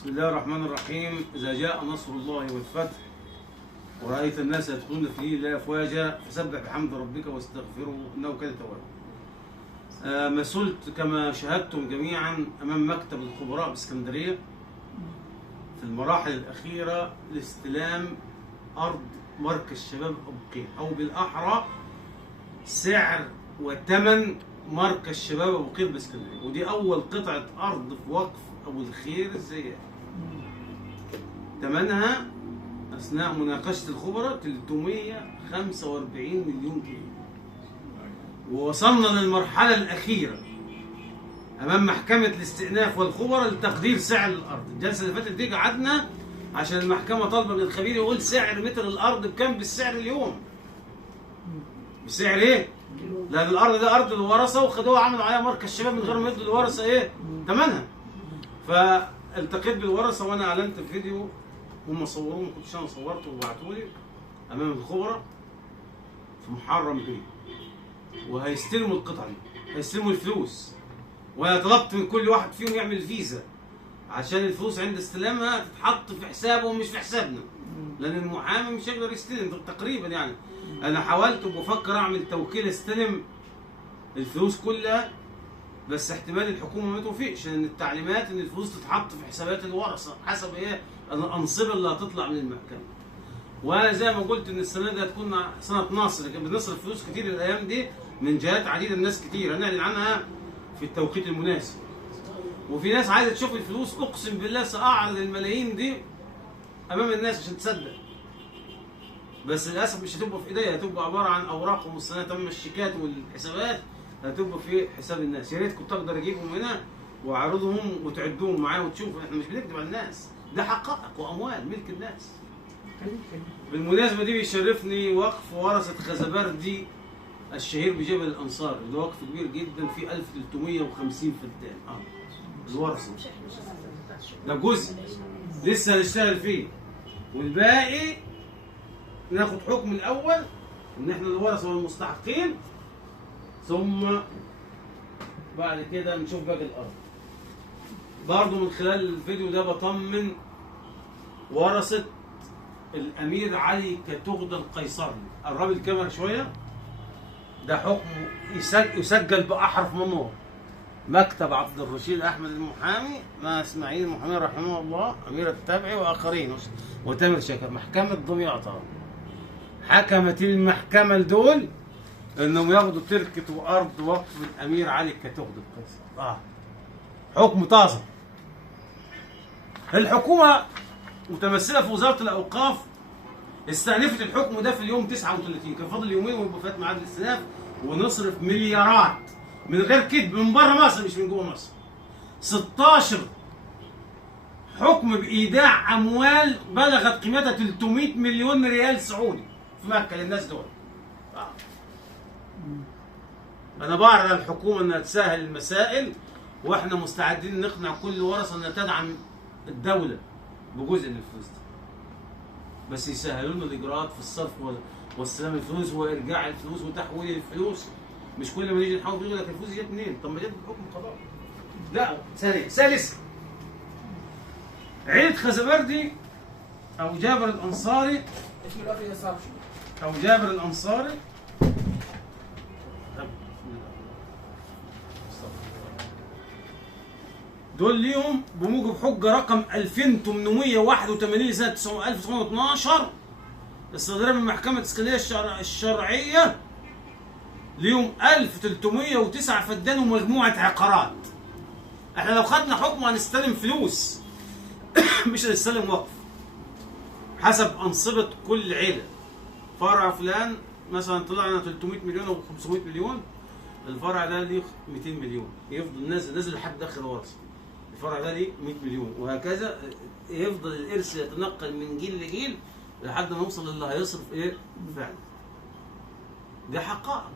بسم الله الرحمن الرحيم. إذا جاء نصر الله والفتح ورأيت الناس يدخلون في دين الله أفواجا فسبح بحمد ربك واستغفره إنه كان توابا. مسلت كما شاهدتم جميعا أمام مكتب الخبراء باسكندرية في المراحل الأخيرة لاستلام أرض مركز شباب أبو قير، أو بالأحرى سعر وثمن مركز شباب أبو قير باسكندرية، ودي أول قطعة أرض في وقف أبو الخير الزيات. ثمنها أثناء مناقشة الخبراء 345 مليون جنيه. ووصلنا للمرحلة الأخيرة أمام محكمة الاستئناف والخبراء لتقدير سعر الأرض. الجلسة اللي فاتت دي قعدنا عشان المحكمة طالبة من الخبير يقول سعر متر الأرض بكام بالسعر اليوم. بسعر إيه؟ لأن الأرض ده أرض الورثة وخدوها عملوا عليها مركز شباب من غير ما يدوا الورثة إيه؟ ثمنها. فالتقيت بالورثة وأنا أعلنت الفيديو، هم صوروه، ما كنتش أنا صورته وبعتوا لي أمام الخبراء في محرم بيه، وهيستلموا القطعة دي، هيستلموا الفلوس. وأنا طلبت من كل واحد فيهم يعمل فيزا عشان الفلوس عند استلامها تتحط في حسابه ومش في حسابنا، لأن المحامي مش هيقدر يستلم تقريبا. يعني أنا حاولت وبفكر أعمل توكيل استلم الفلوس كلها، بس احتمال الحكومة ما توافقش، لأن التعليمات إن الفلوس تتحط في حسابات الورثة حسب إيه الأنصبة اللي هتطلع من المحكمة. وأنا زي ما قلت إن السنة دي هتكون سنة نصر، لكن بنصرف فلوس كتير الأيام دي من جهات عديدة، الناس كتير هنعلن عنها في التوقيت المناسب. وفي ناس عايزة تشوف الفلوس، أقسم بالله سأعرض الملايين دي أمام الناس عشان تصدق. بس للأسف مش هتبقى في إيديا، هتبقى عبارة عن أوراق ومستندات، أما الشيكات والحسابات هتبقى في حساب الناس. يا ريت كنت أقدر أجيبهم هنا وأعرضهم وتعدوهم معايا وتشوفوا، إحنا مش بنكذب على الناس، ده حقائق وأموال ملك الناس. بالمناسبة دي بيشرفني وقف ورثة خزبردي الشهير بجبل الأنصار، ده وقف كبير جدا فيه 1350 فدان. الورثة ده جزء لسه هنشتغل فيه، والباقي ناخد حكم الأول إن إحنا الورثة والمستحقين، ثم بعد كده نشوف باقي الأرض. برضه من خلال الفيديو ده بطمن ورثة الأمير علي كتغدى القيصري. قرب الكاميرا شوية. ده حكم يسجل بأحرف من نور. مكتب عبد الرشيد أحمد المحامي مع إسماعيل المحامي رحمه الله، أمير التابعي وآخرين، وتامر شاكر. محكمة دمياط حكمت المحكمة لدول إنهم ياخدوا تركة وأرض وقف الأمير علي كتغدى القيصري. حكم طازة. الحكومة متمثلة في وزارة الأوقاف استأنفت الحكم ده في اليوم 39، كان فاضل يومين ويبقى فات ميعاد الاستئناف، ونصرف مليارات من غير كذب من بره مصر مش من جوه مصر. 16 حكم بإيداع أموال بلغت قيمتها 300 مليون ريال سعودي في مكة للناس دول. أنا بعرض على الحكومة إنها تسهل المسائل، وإحنا مستعدين نقنع كل ورثة إنها تدعم الدولة بجزء من الفلوس دي، بس يسهلوا لنا الإجراءات في الصرف واستلام الفلوس وإرجاع الفلوس وتحويل الفلوس. مش كل ما نيجي نحول فلوس يقول لك الفلوس جت منين؟ طب ما جت بحكم قضائي. لا، ثانية. ثالثا، عيلة خزبردي أو جابر الأنصاري دول ليهم بموجب حجة رقم 2881 سنة 1912 الصادرة من محكمة اسكندرية الشرعية، ليهم 1309 فدان ومجموعة عقارات. احنا لو خدنا حكم هنستلم فلوس مش هنستلم وقف، حسب أنصبة كل عيلة. فرع فلان مثلا طلع لنا 300 مليون أو 500 مليون، الفرع ده ليه 200 مليون، يفضل نازل لحد آخر ورثة. الفرع ده ليه 100 مليون، وهكذا يفضل الإرث يتنقل من جيل لجيل لحد ما نوصل للي هيصرف إيه فعلا. دي حقائق.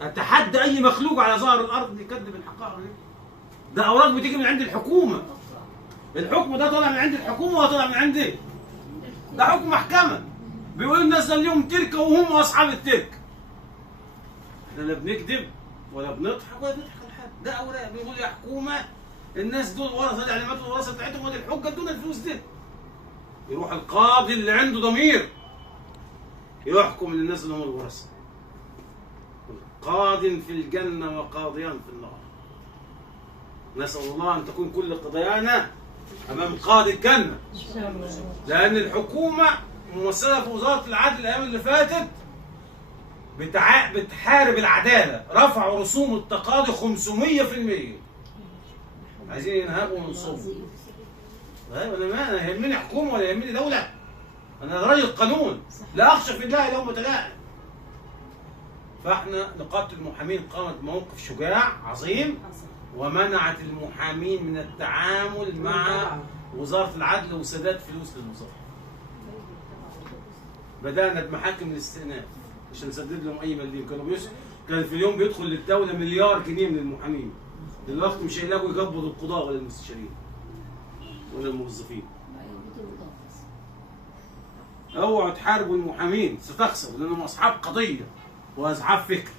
أتحدى أي مخلوق على ظهر الأرض يكذب الحقائق دي. ده أوراق بتيجي من عند الحكومة. الحكم ده طالع من عند الحكومة وطالع من عندي. ده حكم محكمة. بيقول الناس ده اليوم تركة وهم أصحاب التركة. إحنا لا بنكذب ولا بنضحك ولا بنضحك على حد. ده أوراق بيقول يا حكومة الناس دول ورثه الاعلامات والوراثه بتاعتهم، ودي الحجه ادونا الفلوس دي. يروح القاضي اللي عنده ضمير يحكم للناس اللي هم الورثه. قاض في الجنه وقاضيان في النار. نسال الله ان تكون كل قضايانا امام قاضي الجنه. لان الحكومه ممثله في وزاره العدل الايام اللي فاتت بتحارب العداله، رفعوا رسوم التقاضي 500%. عايزين ينهبوا من صوم. انا يهمني حكومه ولا يهمني دوله؟ انا راجل قانون لا اخشى في الله لومة لائم. فاحنا نقابه المحامين قامت بموقف شجاع عظيم، ومنعت المحامين من التعامل مع وزاره العدل وسداد فلوس للوزاره. بدانا بمحاكم الاستئناف عشان نسدد لهم اي مليم. كان في اليوم بيدخل للدوله مليار جنيه من المحامين. دلوقتي مش هيلاقوا يقبضوا القضاة ولا المستشارين ولا الموظفين. اوعوا تحاربوا المحامين، ستخسروا لانهم اصحاب قضيه واصحاب فكر.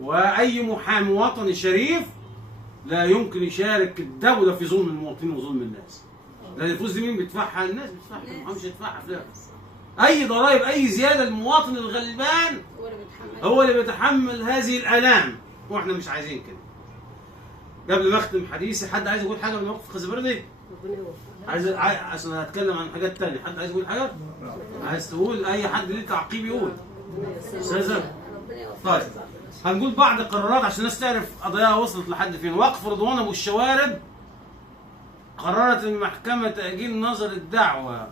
واي محامي وطني شريف لا يمكن يشارك الدوله في ظلم المواطنين وظلم الناس. لان الفلوس دي مين بيدفعها؟ الناس بتدفعها، المحامي مش هيدفعها فلوس. اي ضرائب اي زياده المواطن الغلبان هو اللي بيتحمل هذه الالام، واحنا مش عايزين كده. قبل ما اختم حديثي، حد عايز يقول حاجه من موقف خزبردي؟ عايز عشان هتكلم عن حاجات تانية. حد عايز يقول حاجه؟ عايز تقول؟ اي حد ليه تعقيب يقول. استاذه طيب هنقول بعض قرارات عشان الناس تعرف قضاياها وصلت لحد فين. وقف رضوان ابو الشوارب. قررت المحكمه تاجيل نظر الدعوه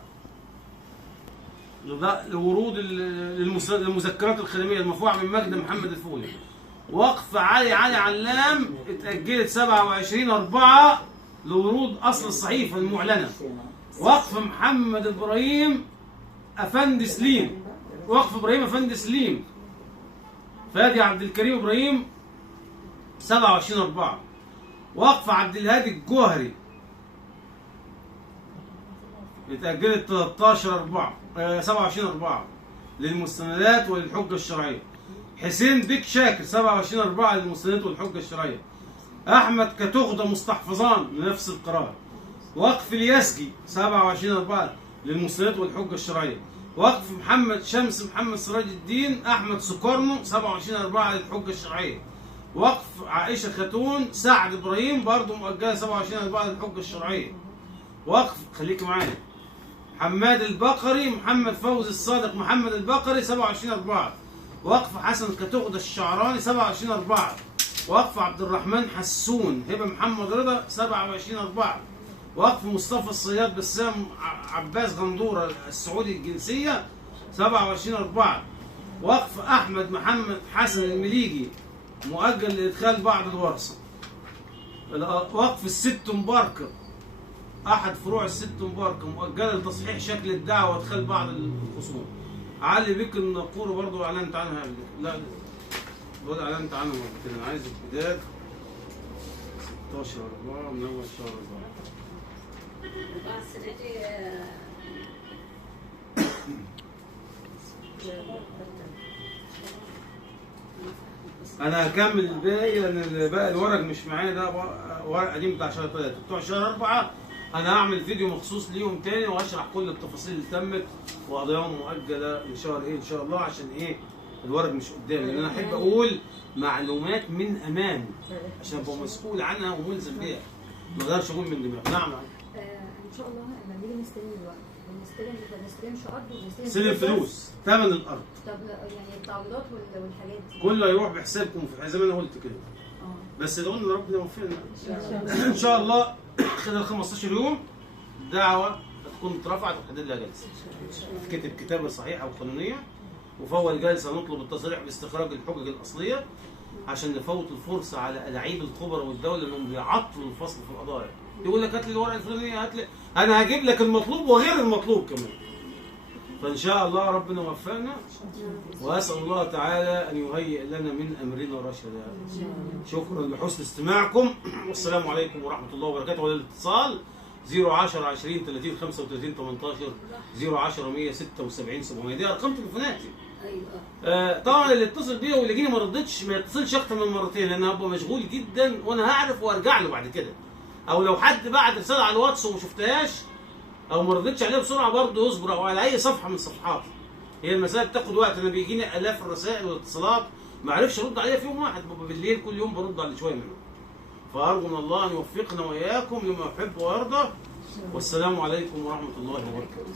لورود المذكرات الخدميه المرفوعه من مجد محمد الفولي. وقف علي علام اتأجلت 27/4 لورود أصل الصحيفة المعلنة. وقف محمد إبراهيم أفندي سليم. وقف إبراهيم أفندي سليم فادي عبد الكريم إبراهيم 27/4. وقف عبد الهادي الجوهري اتأجلت 27/4 للمستندات وللحجة الشرعية. حسين بيك شاكر 27/4 للمستندات والحجة الشرعية. أحمد كتغدة مستحفظان لنفس القرار. وقف الياسجي 27/4 للمستندات والحجة الشرعية. وقف محمد شمس محمد سراج الدين أحمد سكرنو 27/4 للحجة الشرعية. وقف عائشة خاتون سعد إبراهيم برضه مؤجلة 27/4 للحجة الشرعية. وقف خليك معايا حماد البقري محمد فوزي الصادق محمد البقري 27/4. وقف حسن كتغدة الشعراني 27/4. وقف عبد الرحمن حسون هبه محمد رضا 27/4. وقف مصطفى الصياد بسام عباس غندوره السعودي الجنسيه 27/4. وقف احمد محمد حسن المليجي مؤجل لادخال بعض الورثه. وقف الست مباركه احد فروع الست مباركه مؤجله لتصحيح شكل الدعوه وادخال بعض الخصوم. علي بك النقور برضه اعلنت عنها قبل كده. لا دول اعلنت عنها مرتين. انا عايز الجداد 16/4 من اول شهر 4. انا هكمل الباقي لان باقي الورق مش معايا. ده ورق قديم بتاع شهر 3. بتوع شهر 4 انا هعمل فيديو مخصوص ليهم تاني وهشرح كل التفاصيل اللي تمت وقضاياهم مؤجله لشهر ايه ان شاء الله. عشان ايه الورق مش قدامي، لان انا احب اقول معلومات من امامي عشان ابقى مسؤول عنها وملزم بيها، ما اقدرش اقول من دماغي. نعم ان شاء الله لما نيجي نستلم الورق بنستلمش ارض وبنستلم فلوس ثمن الارض. طب يعني التعويضات والحاجات دي كله هيروح بحسابكم زي ما انا قلت كده. بس ادعوا لنا ربنا يوفقنا ان شاء الله. خلال 15 يوم الدعوه هتكون اترفعت وتحدد لها جلسه. تتكتب كتابه صحيحه وقانونيه، وفي اول جلسه نطلب التصريح باستخراج الحجج الاصليه عشان نفوت الفرصه على الاعيب الخبراء والدوله انهم بيعطلوا الفصل في القضايا. يقول لك هات لي الورقه الفلانيه، هات لي، انا هجيب لك المطلوب وغير المطلوب كمان. فان شاء الله ربنا يوفقنا، واسال الله تعالى ان يهيئ لنا من امرنا رشدا. شكرا لحسن استماعكم، والسلام عليكم ورحمه الله وبركاته. والاتصال 010 20 30 35 18 010 176 700. دي ارقام تليفوناتي. ايوه. طبعا اللي اتصل بيا واللي جيني ما ردتش ما يتصلش اكتر من مرتين، لان هبقى مشغول جدا وانا هعرف وارجع له بعد كده. او لو حد بعت رساله على الواتس وما شفتهاش او ما ردتش عليها بسرعه برضه يصبر، او على اي صفحه من صفحاتي. هي المسائل بتاخد وقت، انا بيجيني الاف الرسائل والاتصالات ما اعرفش ارد عليها في يوم واحد، ببقى بالليل كل يوم برد على شويه منهم. فارجو من الله ان يوفقنا واياكم لما يحب ويرضى. والسلام عليكم ورحمه الله وبركاته.